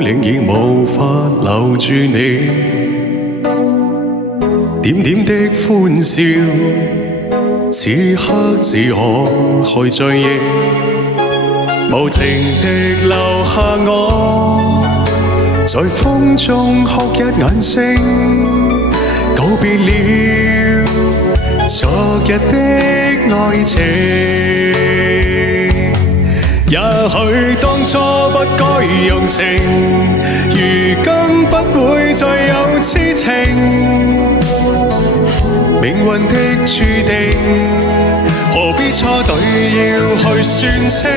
令已無法留住你，點點的歡笑，此刻只可開在夜，無情地留下我，在風中哭一眼睛，告別了昨日的愛情。也許當初不該用情，如今不會再有痴情。命運的注定，何必錯對要去算清？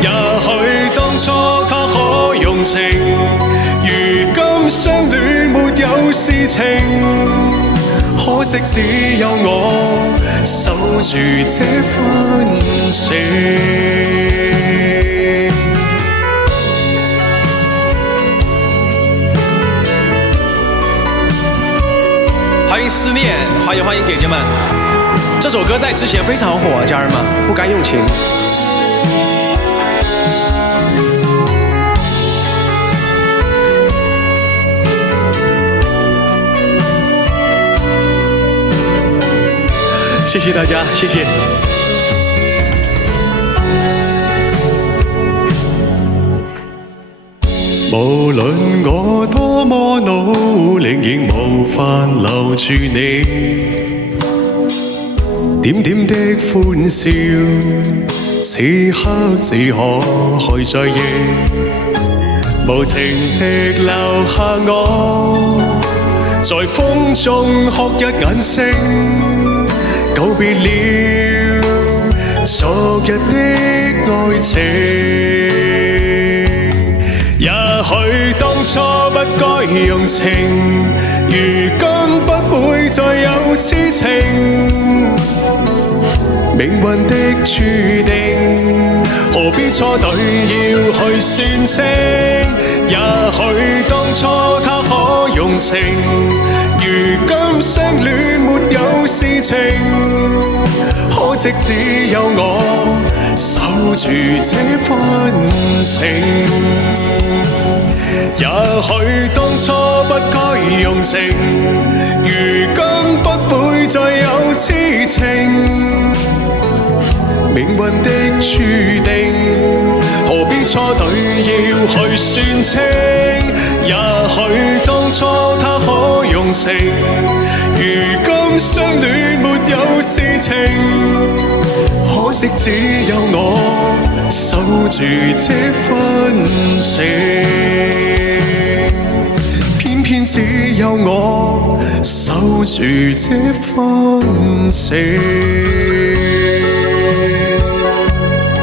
也許當初他可用情，如今相戀沒有事情。可惜只有我守住這份情。欢迎思念，欢迎姐姐们！这首歌在之前非常火，家人们，不该用情。谢谢大家，谢谢。無論我多麼努力，仍無法留住你，點點的歡笑，此刻只可開在夜，無情地留下我，在風中哭一眼睛，告別了昨日的愛情。也許當初不該用情，如今不會再有痴情。命運的注定，何必錯對要去算清？也許當初他可用情，如今相戀沒有事情。可惜只有我守住這份情。也許當初不該用情，如今不會再有痴情。命運的注定，何必錯對要去算清？也許當初他可用情，如今相戀沒有事情。可惜只有我守住這份情，偏偏只有我守住這份情。